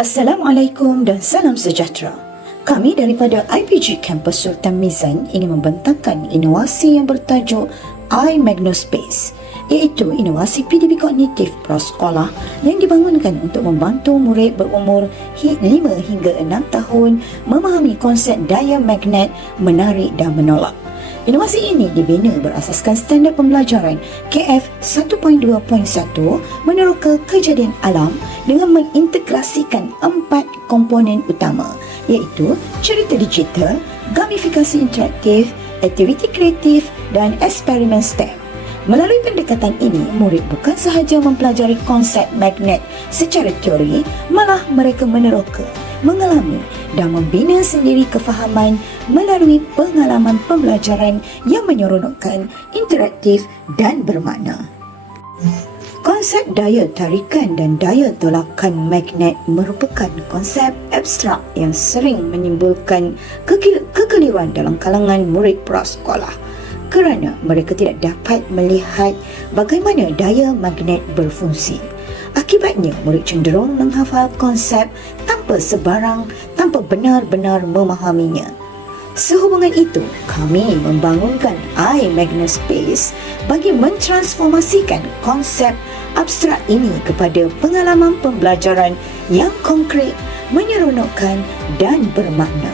Assalamualaikum dan salam sejahtera. Kami daripada IPG Kampus Sultan Mizan ingin membentangkan inovasi yang bertajuk iMagnospace, iaitu inovasi PDB kognitif prasekolah yang dibangunkan untuk membantu murid berumur 5 hingga 6 tahun memahami konsep daya magnet menarik dan menolak. Inovasi ini dibina berasaskan standard pembelajaran KF 1.2.1 meneroka kejadian alam dengan mengintegrasikan 4 komponen utama, iaitu cerita digital, gamifikasi interaktif, aktiviti kreatif dan eksperimen STEM. Melalui pendekatan ini, murid bukan sahaja mempelajari konsep magnet secara teori, malah mereka meneroka, mengalami dan membina sendiri kefahaman melalui pengalaman pembelajaran yang menyeronokkan, interaktif dan bermakna. Konsep daya tarikan dan daya tolakan magnet merupakan konsep abstrak yang sering menimbulkan kekeliruan dalam kalangan murid prasekolah kerana mereka tidak dapat melihat bagaimana daya magnet berfungsi. Akibatnya, murid cenderung menghafal konsep tanpa benar-benar memahaminya. Sehubungan itu, kami membangunkan iMagnospace bagi mentransformasikan konsep abstrak ini kepada pengalaman pembelajaran yang konkret, menyeronokkan dan bermakna.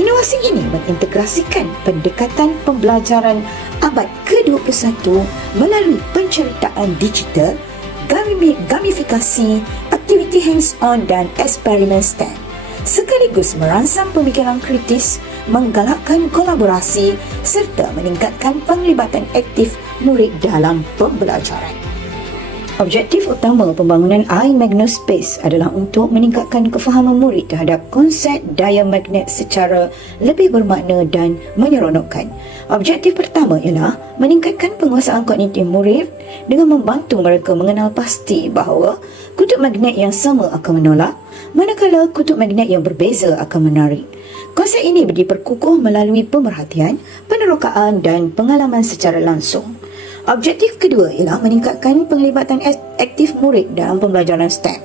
Inovasi ini mengintegrasikan pendekatan pembelajaran abad ke-21 melalui penceritaan digital, gamifikasi, aktiviti hands-on dan eksperimen STEM, sekaligus merangsang pemikiran kritis, menggalakkan kolaborasi serta meningkatkan penglibatan aktif murid dalam pembelajaran. Objektif utama pembangunan iMagnospace adalah untuk meningkatkan kefahaman murid terhadap konsep daya magnet secara lebih bermakna dan menyeronokkan. Objektif pertama ialah meningkatkan penguasaan kognitif murid dengan membantu mereka mengenal pasti bahawa kutub magnet yang sama akan menolak, manakala kutub magnet yang berbeza akan menarik. Konsep ini diperkukuh melalui pemerhatian, penerokaan dan pengalaman secara langsung. Objektif kedua ialah meningkatkan penglibatan aktif murid dalam pembelajaran STEM.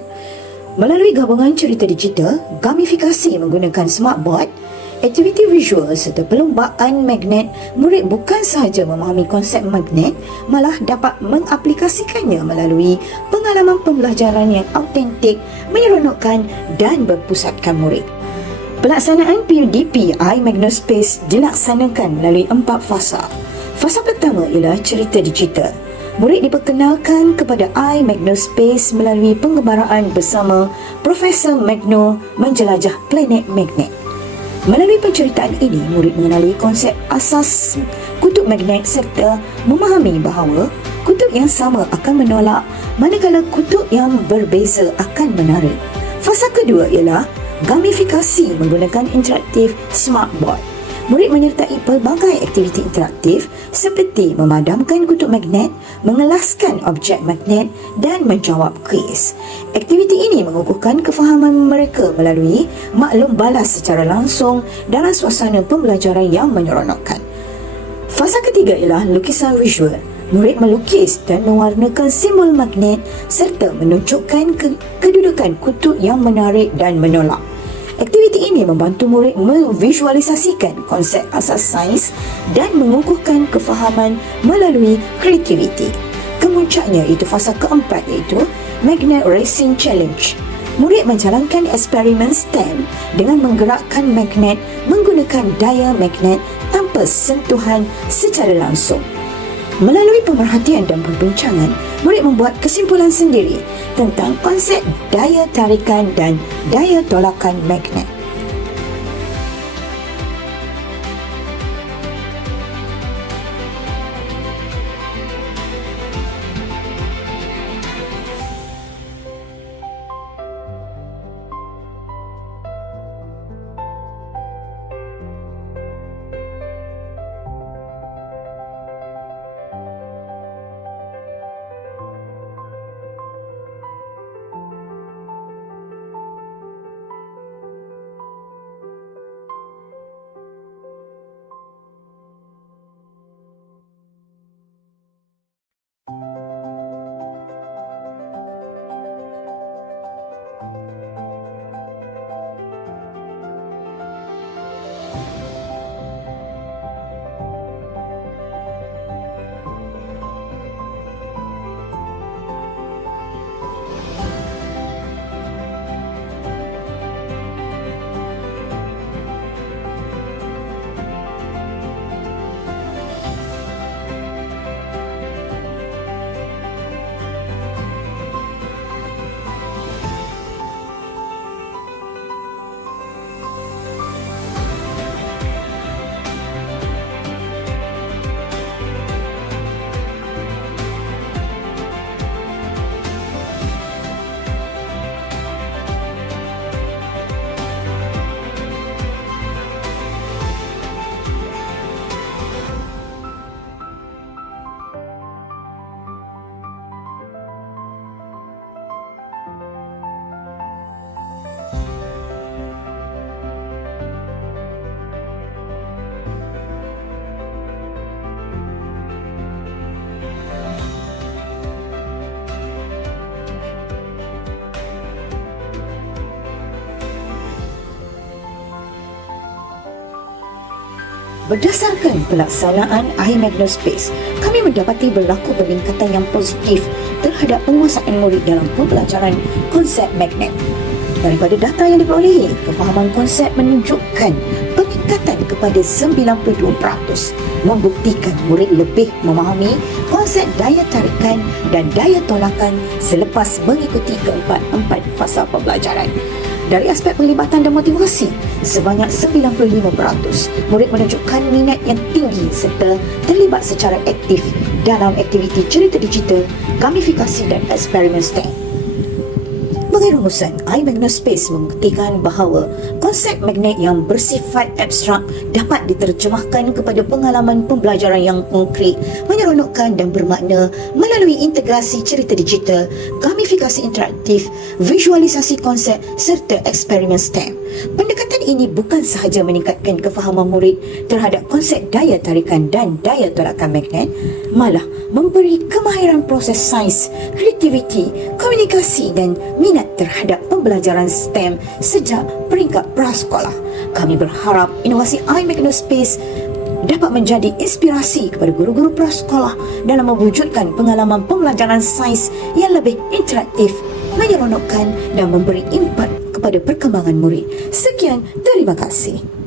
Melalui gabungan cerita digital, gamifikasi menggunakan smartboard, aktiviti visual serta perlumbaan magnet, murid bukan sahaja memahami konsep magnet, malah dapat mengaplikasikannya melalui pengalaman pembelajaran yang autentik, menyeronokkan dan berpusatkan murid. Pelaksanaan PDP iMagnospace dilaksanakan melalui 4 fasa. Fasa pertama ialah cerita digital. Murid diperkenalkan kepada iMagnospace melalui penggembaraan bersama Profesor Magno menjelajah planet magnet. Melalui penceritaan ini, murid mengenali konsep asas kutub magnet serta memahami bahawa kutub yang sama akan menolak, manakala kutub yang berbeza akan menarik. Fasa kedua ialah gamifikasi menggunakan interaktif smartboard. Murid menyertai pelbagai aktiviti interaktif seperti memadamkan kutub magnet, mengelaskan objek magnet dan menjawab kuis. Aktiviti ini mengukuhkan kefahaman mereka melalui maklum balas secara langsung dalam suasana pembelajaran yang menyeronokkan. Fasa ketiga ialah lukisan visual. Murid melukis dan mewarnakan simbol magnet serta menunjukkan kedudukan kutub yang menarik dan menolak. Aktiviti ini membantu murid memvisualisasikan konsep asas sains dan mengukuhkan kefahaman melalui kreativiti. Kemuncaknya itu fasa keempat, iaitu Magnet Racing Challenge. Murid menjalankan eksperimen STEM dengan menggerakkan magnet menggunakan daya magnet tanpa sentuhan secara langsung. Melalui pemerhatian dan perbincangan, murid membuat kesimpulan sendiri tentang konsep daya tarikan dan daya tolakan magnet. Berdasarkan pelaksanaan iMagnospace, kami mendapati berlaku peningkatan yang positif terhadap penguasaan murid dalam pembelajaran konsep magnet. Daripada data yang diperolehi, kefahaman konsep menunjukkan peningkatan kepada 92%, membuktikan murid lebih memahami konsep daya tarikan dan daya tolakan selepas mengikuti keempat-empat fasa pembelajaran. Dari aspek penglibatan dan motivasi, sebanyak 95% murid menunjukkan minat yang tinggi serta terlibat secara aktif dalam aktiviti cerita digital, gamifikasi dan eksperimen STEM. Sebagai rumusan, iMagnospace membuktikan bahawa konsep magnet yang bersifat abstrak dapat diterjemahkan kepada pengalaman pembelajaran yang konkret, menyeronokkan dan bermakna melalui integrasi cerita digital, gamifikasi interaktif, visualisasi konsep serta eksperimen STEM. Pendekatan ini bukan sahaja meningkatkan kefahaman murid terhadap konsep daya tarikan dan daya tolakan magnet, malah memberi kemahiran proses sains, kreativiti, komunikasi dan minat terhadap pembelajaran STEM sejak peringkat prasekolah. Kami berharap inovasi iMagnospace dapat menjadi inspirasi kepada guru-guru prasekolah dalam mewujudkan pengalaman pembelajaran sains yang lebih interaktif, menyeronokkan dan memberi impak kepada perkembangan murid. Sekian, terima kasih.